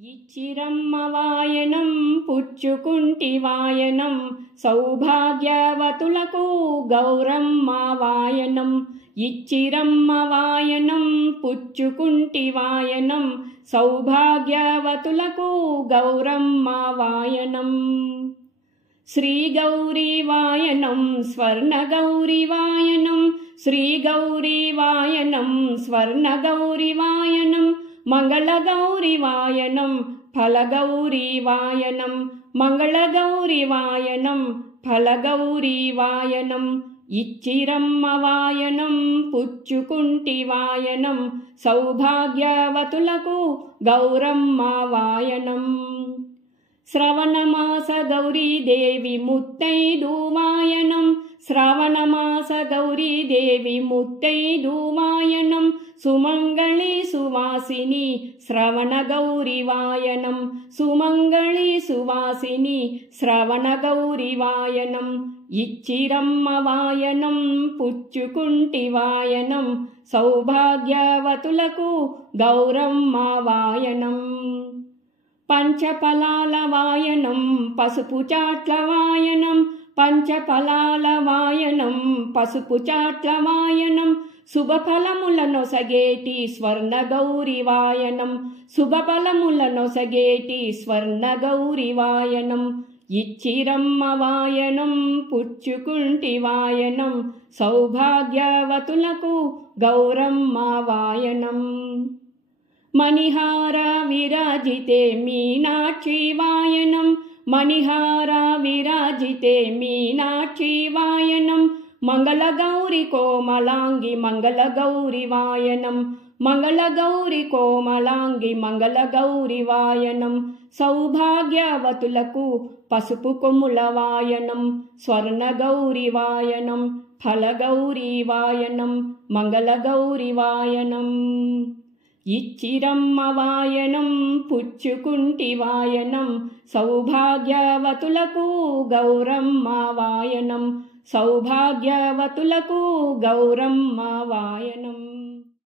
ఇచ్చిరమ్మ వాయనం పుచ్చుకుంటి వాయనం సౌభాగ్యవతులకు గౌరమ్మ వాయనం. ఇచ్చిరమ్మ వాయనం పుచ్చుకుంటి వాయనం సౌభాగ్యవతులకు గౌరమ్మ వాయనం. శ్రీ గౌరీ వాయనం స్వర్ణ గౌరీ వాయనం. శ్రీ గౌరీ వాయనం స్వర్ణ గౌరీ వాయనం. మంగళ గౌరీ వాయనం ఫల గౌరీ వాయనం. మంగళ గౌరీ వాయనం ఫల గౌరీ వాయనం. ఇచ్చిరమ్మ వాయనం పుచ్చుకుంటి వాయనం సౌభాగ్యవతులకు గౌరమ్మ వాయనం. శ్రవణమాస గౌరీదేవి ముత్తైదు వాయనం. శ్రావణమాస గౌరీదేవి ముత్తైదు వాయనం. సుమంగళి సువాసిని శ్రవణ గౌరీ వాయనం. సుమంగళి సువాసిని శ్రవణ గౌరీ వాయనం. ఇచ్చిరమ్మ వాయనం పుచ్చుకుంటి వాయనం సౌభాగ్యవతులకు గౌరమ్మ వాయనం. పంచఫలాల వాయనం పసుపు చాట్ల వాయనం. పంచఫలాల వాయనం పసుపు చాట్ల వాయనం. శుభఫలములనొసగేటి స్వర్ణ గౌరీ వాయనం. శుభఫలములనొసగేటి స్వర్ణ గౌరీ వాయనం. ఇచ్చిరమ్మ వాయనం పుచ్చుకుంటి వాయనం సౌభాగ్యవతులకు గౌరమ్మ వాయనం. మణిహార విరాజితే మీనాక్షి వాయనం. మణిహార విరాజితే మీనాక్షి వాయనం. మంగళ గౌరీ కోమలాంగి మంగళ గౌరీ వాయనం. మంగళ గౌరీ కోమలాంగి మంగళ గౌరీ వాయనం. సౌభాగ్యవతులకు పసుపు కొమ్ముల వాయనం. స్వర్ణ గౌరీ వాయనం ఫల గౌరీ వాయనం. మంగళ గౌరీ వాయనం. ఇచ్చిరమ్మ వాయనం పుచ్చుకుంటి వాయనం సౌభాగ్యవతులకు గౌరమ్మ వాయనం. సౌభాగ్యవతులకు గౌరమ్మ వాయనం.